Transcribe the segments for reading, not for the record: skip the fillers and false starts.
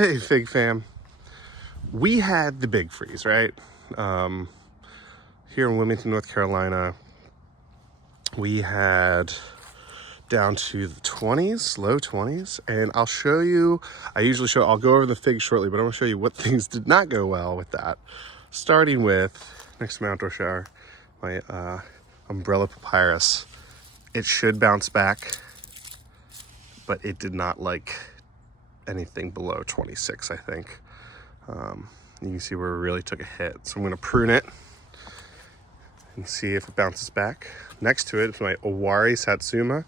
Hey, Fig Fam. We had the big freeze, right? Here in Wilmington, North Carolina, we had down to the 20s, low 20s. And I'll show you, I'll go over the figs shortly, but I'm gonna show you what things did not go well with that. Starting with, next to my outdoor shower, my umbrella papyrus. It should bounce back, but it did not like anything below 26, I think. You can see where it really took a hit. So I'm gonna prune it and see if it bounces back. Next to it is my Owari Satsuma.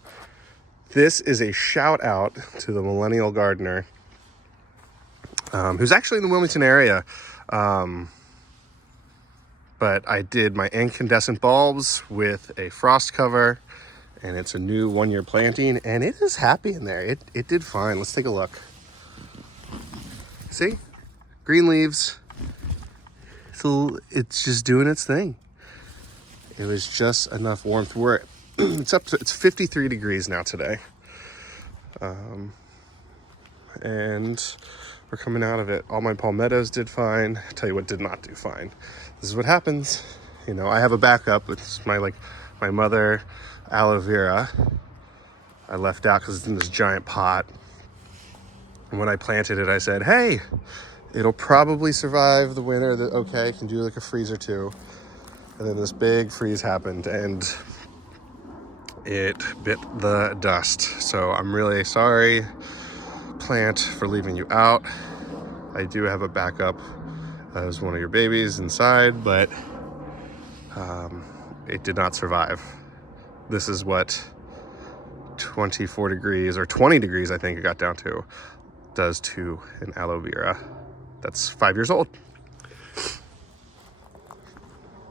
This is a shout out to the millennial gardener who's actually in the Wilmington area. But I did my incandescent bulbs with a frost cover, and it's a new 1-year planting, and it is happy in there. It did fine. Let's take a look. See? Green leaves. It's just doing its thing. It was just enough warmth. It's 53 degrees now today. And we're coming out of it. All my palmettos did fine. I'll tell you what did not do fine. This is what happens. You know, I have a backup. It's my mother aloe vera. I left out because it's in this giant pot. And when I planted it, I said, hey, it'll probably survive the winter. Okay, can do like a freeze or two. And then this big freeze happened and it bit the dust. So I'm really sorry, plant, for leaving you out. I do have a backup as one of your babies inside, but it did not survive. This is what 24 degrees or 20 degrees, I think it got down to, does to an aloe vera that's 5 years old.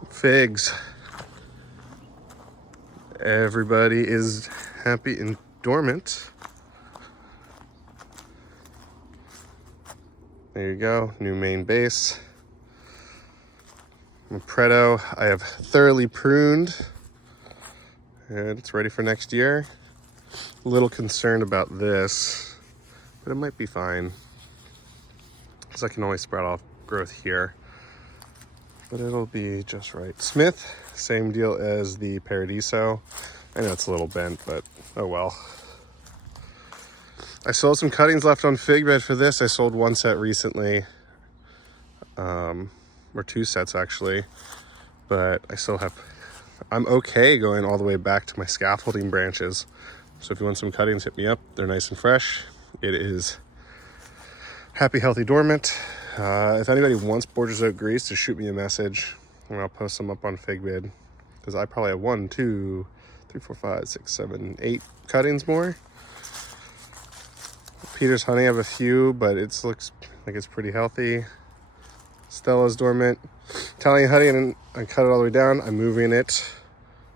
Figs. Everybody is happy and dormant. There you go, new main base. Preto, I have thoroughly pruned and it's ready for next year. A little concerned about this, but it might be fine because I can always sprout off growth here, but it'll be just right. Smith, same deal as the Paradiso. I know it's a little bent, but oh well. I sold some cuttings left on fig bed for this. I sold one set recently, or 2 sets actually, but I still have, I'm okay going all the way back to my scaffolding branches. So if you want some cuttings, hit me up. They're nice and fresh. It is happy, healthy, dormant. If anybody wants Borger's Oak grease, just shoot me a message and I'll post them up on FigBid, because I probably have 1, 2, 3, 4, 5, 6, 7, 8 cuttings more. Peter's honey, I have a few, but it looks like it's pretty healthy. Stella's dormant. Italian honey, and I cut it all the way down. I'm moving it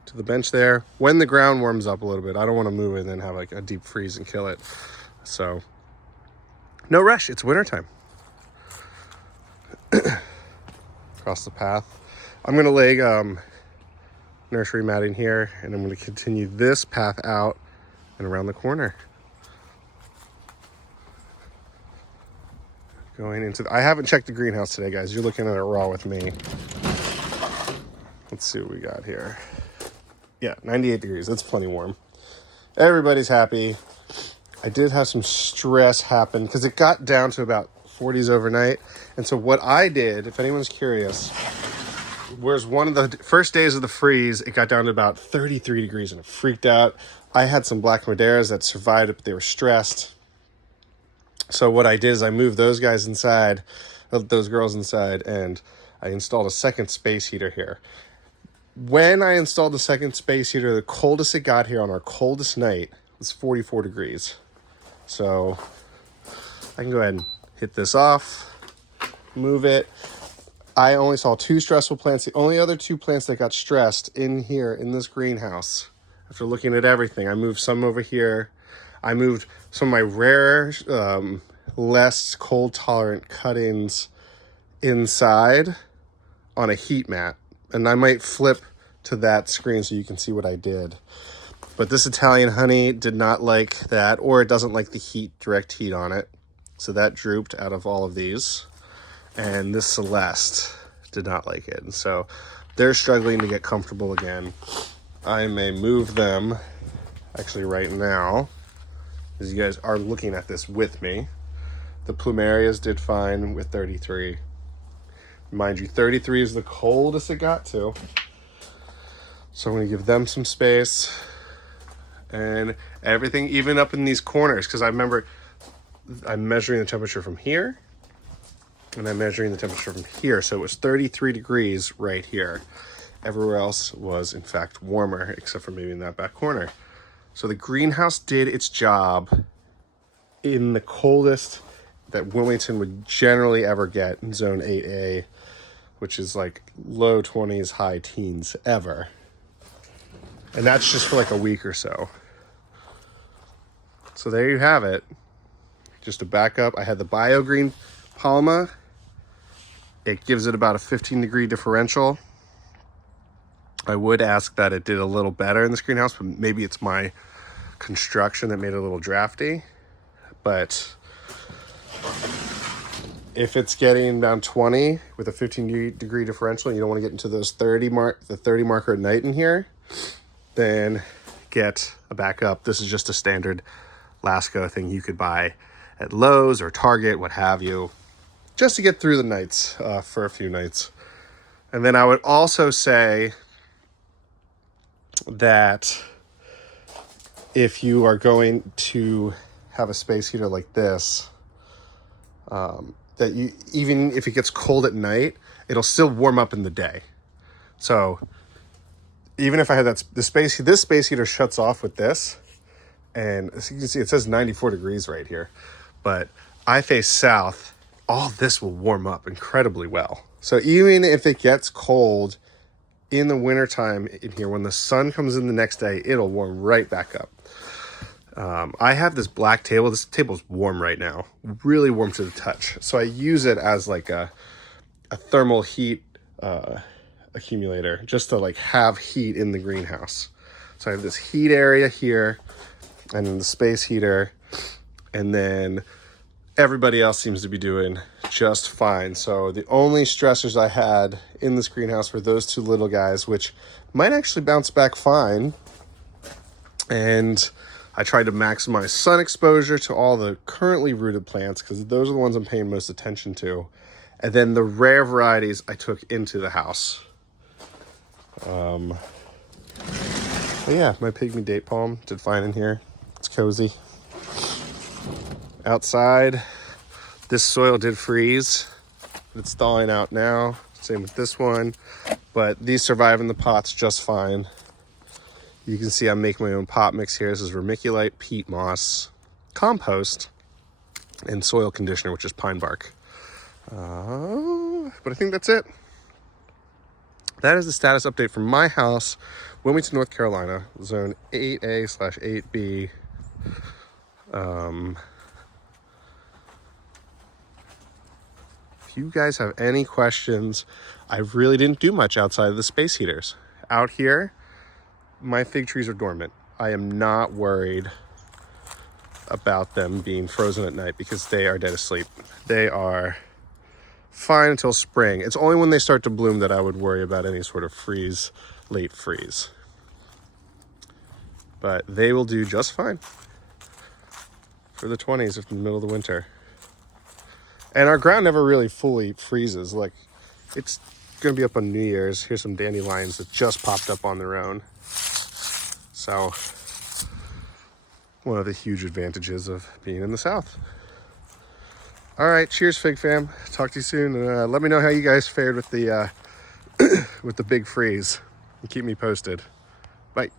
to the bench there. When the ground warms up a little bit, I don't want to move it and then have like a deep freeze and kill it. So no rush, it's wintertime. Across the path. I'm gonna lay nursery matting here, and I'm gonna continue this path out and around the corner. Going into I haven't checked the greenhouse today, guys. You're looking at it raw with me. Let's see what we got here. Yeah, 98 degrees. That's plenty warm. Everybody's happy. I did have some stress happen because it got down to about 40s overnight. And so what I did, if anyone's curious, whereas one of the first days of the freeze, it got down to about 33 degrees and it freaked out. I had some black Madeiras that survived it, but they were stressed. So what I did is I moved those guys inside, those girls inside, and I installed a second space heater here. When I installed the second space heater, the coldest it got here on our coldest night was 44 degrees. So I can go ahead and hit this off, move it. I only saw 2 stressful plants. The only other 2 plants that got stressed in here in this greenhouse, after looking at everything, I moved some over here. I moved some of my rare, less cold tolerant cuttings inside on a heat mat. And I might flip to that screen so you can see what I did. But this Italian honey did not like that, or it doesn't like the heat, direct heat on it. So that drooped out of all of these. And this Celeste did not like it. And so they're struggling to get comfortable again. I may move them actually right now, as you guys are looking at this with me. The plumerias did fine with 33. Mind you, 33 is the coldest it got to. So I'm going to give them some space. And everything, even up in these corners, because I remember I'm measuring the temperature from here. And I'm measuring the temperature from here. So it was 33 degrees right here. Everywhere else was, in fact, warmer, except for maybe in that back corner. So the greenhouse did its job in the coldest that Wilmington would generally ever get in zone 8A, which is like low 20s, high teens ever. And that's just for like a week or so. So there you have it. Just to back up, I had the BioGreen Palma. It gives it about a 15-degree differential. I would ask that it did a little better in this greenhouse, but maybe it's my construction that made it a little drafty. But if it's getting down 20 with a 15-degree differential, and you don't want to get into those 30 marker at night in here, then get a backup. This is just a standard Lasco thing you could buy at Lowe's or Target, what have you, just to get through the nights for a few nights. And then I would also say that if you are going to have a space heater like this, that you, even if it gets cold at night, it'll still warm up in the day. So even if I had this space heater shuts off with this, and as you can see, it says 94 degrees right here, but I face south, all this will warm up incredibly well. So even if it gets cold in the wintertime in here, when the sun comes in the next day, it'll warm right back up. I have this black table. This table's warm right now, really warm to the touch. So I use it as like a thermal heat accumulator, just to like have heat in the greenhouse. So I have this heat area here, and then the space heater, and then everybody else seems to be doing just fine. So the only stressors I had in this greenhouse were those two little guys, which might actually bounce back fine. And I tried to maximize sun exposure to all the currently rooted plants, because those are the ones I'm paying most attention to. And then the rare varieties I took into the house. But yeah, my pygmy date palm did fine in here. It's cozy. Outside, this soil did freeze. It's thawing out now. Same with this one. But these survive in the pots just fine. You can see I'm making my own pot mix here. This is vermiculite, peat moss, compost, and soil conditioner, which is pine bark. But I think that's it. That is the status update from my house, Wilmington, North Carolina, zone 8A/8B. If you guys have any questions, I really didn't do much outside of the space heaters. Out here, my fig trees are dormant. I am not worried about them being frozen at night because they are dead asleep. They are fine until spring. It's only when they start to bloom that I would worry about any sort of freeze, late freeze. But they will do just fine for the 20s in the middle of the winter. And our ground never really fully freezes. Like, it's gonna be up on New Year's. Here's some dandelions that just popped up on their own. So, one of the huge advantages of being in the South. All right, cheers, Fig Fam. Talk to you soon. And let me know how you guys fared with the with the big freeze. And keep me posted. Bye.